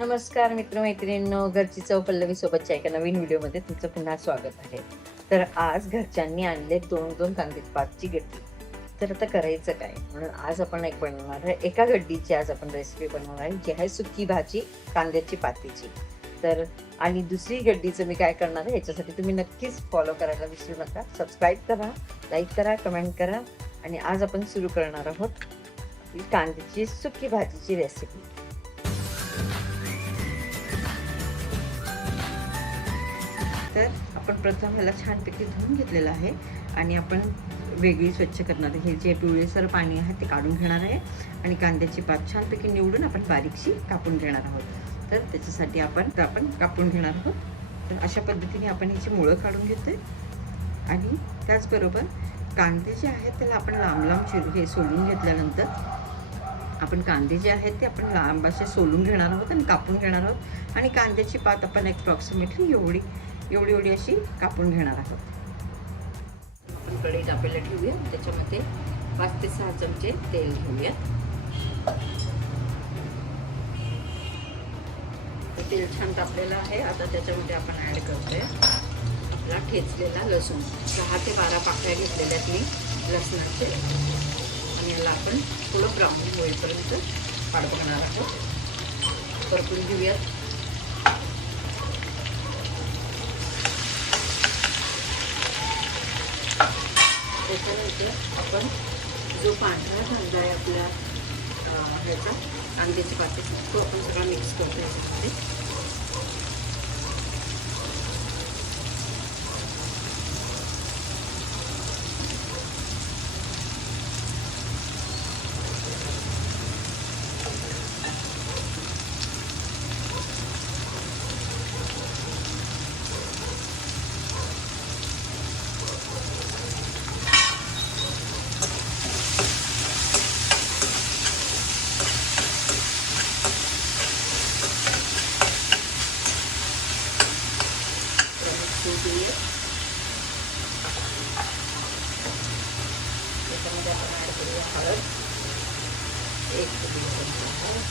नमस्कार मित्रमैत्रिणींनो, घरची चव पल्लवी सोबतच्या एका नवीन व्हिडिओमध्ये तुमचं पुन्हा स्वागत आहे. तर आज घरच्यांनी आणले 2-2 कांद्याची पातची गड्डी. तर आता करायचं काय? म्हणून आज आपण एक बनवणार आहे, एका गड्डीची आज आपण रेसिपी बनवणार आहे, जी आहे सुकी भाजी कांद्याची पातीची. तर आणि दुसरी गड्डीचं मी काय करणार आहे याच्यासाठी तुम्ही नक्कीच फॉलो करायला विसरू नका. सबस्क्राईब करा, लाईक करा, कमेंट करा आणि आज आपण सुरू करणार आहोत आपली कांद्याची सुकी भाजीची रेसिपी. तर आपण प्रथम ह्याला छानपैकी धुवून घेतलेलं आहे आणि आपण वेगळी स्वच्छ करणार आहे. हे जे पिवळेसर पाणी आहे ते काढून घेणार आहे आणि कांद्याची पात छानपैकी निवडून आपण बारीकशी कापून घेणार आहोत. तर त्याच्यासाठी आपण कापून घेणार आहोत. तर अशा पद्धतीने आपण याची मुळं काढून घेतोय आणि त्याचबरोबर कांदे जे आहेत त्याला आपण लांब लांब हे सोलून घेतल्यानंतर आपण कांदे जे आहेत ते आपण लांब असे सोलून घेणार आहोत आणि कापून घेणार आहोत आणि कांद्याची पात आपण अप्रॉक्सिमेटली एवढी अशी कापून घेणार आहोत. आपण कढई तापायला ठेवूया. त्याच्यामध्ये 5 ते 6 चमचे तेल घेऊया. तेल छान तापलेलं आहे. आता त्याच्यामध्ये आपण ॲड करतोय आपला ठेचलेला लसूण. 10 ते 12 पाकळ्या घेतलेल्यात मी लसणाचे आणि याला आपण थोडं ब्राऊन होईपर्यंत भाजणार आहोत. परतून घेऊयात. त्याच्यानंतर आपण जो पांढरा कांदा आहे आपला ह्याचा कांद्याची पातीचा तो आपण सगळा मिक्स करतो याच्यामध्ये. त्याच्यामध्ये आपण ॲड करूया हळद. 1 चमचा हळद,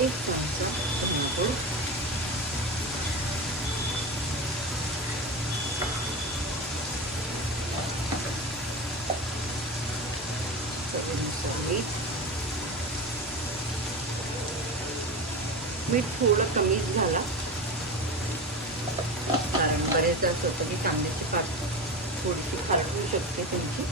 1 चमचा धनेपूड, 1 मीठ थोडं कमीच घाला, कारण बरेचदा असं होतं की कांद्याची पात थोडीशी खारट होऊ शकते तुमची.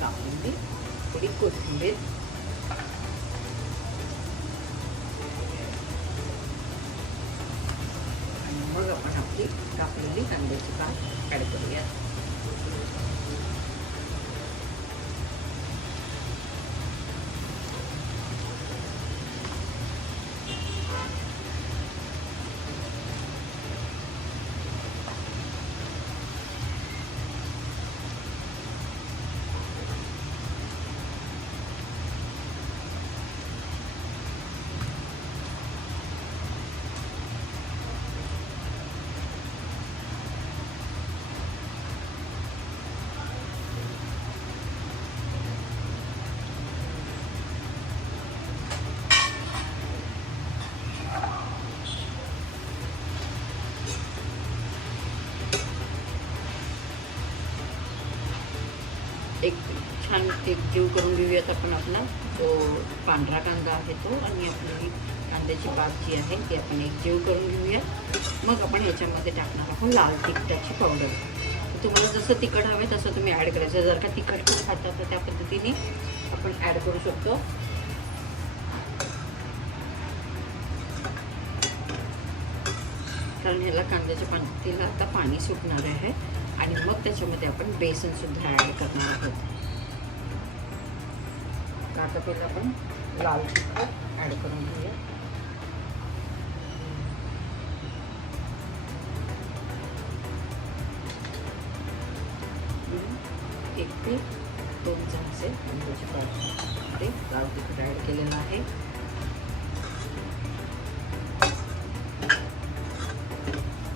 कापून थोडी कोथिंबीर आणि मग आपण आपली कापलेली कांद्याची पात ॲड करूया. एक छान एकजीव करून घेऊयात आपण आपला जो पांढरा कांदा आहे तो आणि आपली कांद्याची पात जी आहे ती आपण एकजीव करून घेऊया. मग आपण ह्याच्यामध्ये टाकणार आहोत लाल तिखटाची पावडर. तुम्हाला जसं तिखट हवे तसं तुम्ही ॲड करायचं. जर का तिखट खूप खातात तर त्या पद्धतीने आपण ॲड करू शकतो. कारण ह्याला कांद्याच्या पातीला आता पाणी सुटणार आहे आणि मग त्याच्यामध्ये आपण बेसनसुद्धा ॲड करणार आहोत. आता पहिला आपण लाल तिखट ॲड करून घेऊया. वरती 2 चमचे कांद्याची पात लाल तिखट ॲड केलेलं आहे.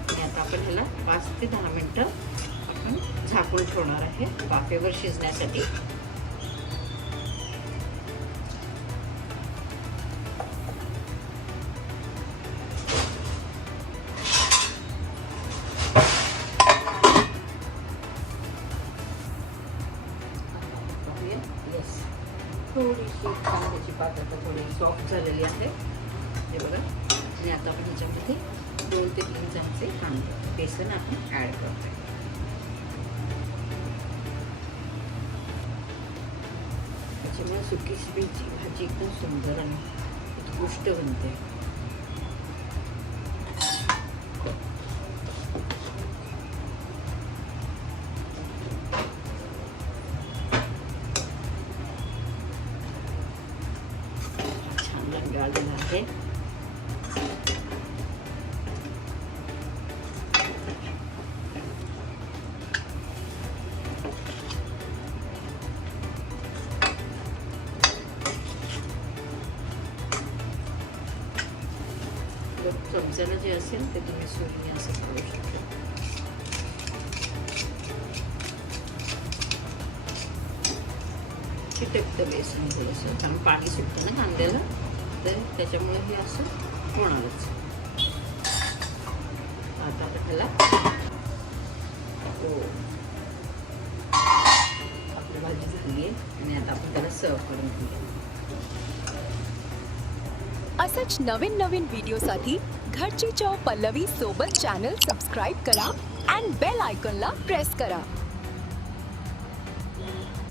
आणि आता आपण ह्याला 5 ते 10 मिनिटं आपण झाकून ठेवणार आहे वाफेवर शिजण्यासाठी. थोडीशी कांद्याची पात आता थोडी सॉफ्ट झालेली आहे हे बघा. आणि आता आपण ह्याच्यामध्ये 2 ते 3 चमचे कांदा बेसन आपण ॲड करतोय. त्याच्यामुळे सुकी शिळीची भाजी एकदम सुंदर आणि उत्कृष्ट बनते. आलेला आहे. चमच्याला जे असेल ते तुम्ही सुरीने असं करू शकता. चिटकतं बेसन थोडंसं, कारण पाणी सुटतं ना कांद्याला, तर त्याच्यामुळे हे असं होणारच. आता त्याला आपली भाजी झाली आहे आणि आता आपण त्याला सर्व करून घेऊया. असंच नवीन नवीन व्हिडिओसाठी घरची चव पल्लवी सोबत चॅनल सबस्क्राईब करा आणि बेल आयकॉनला प्रेस करा.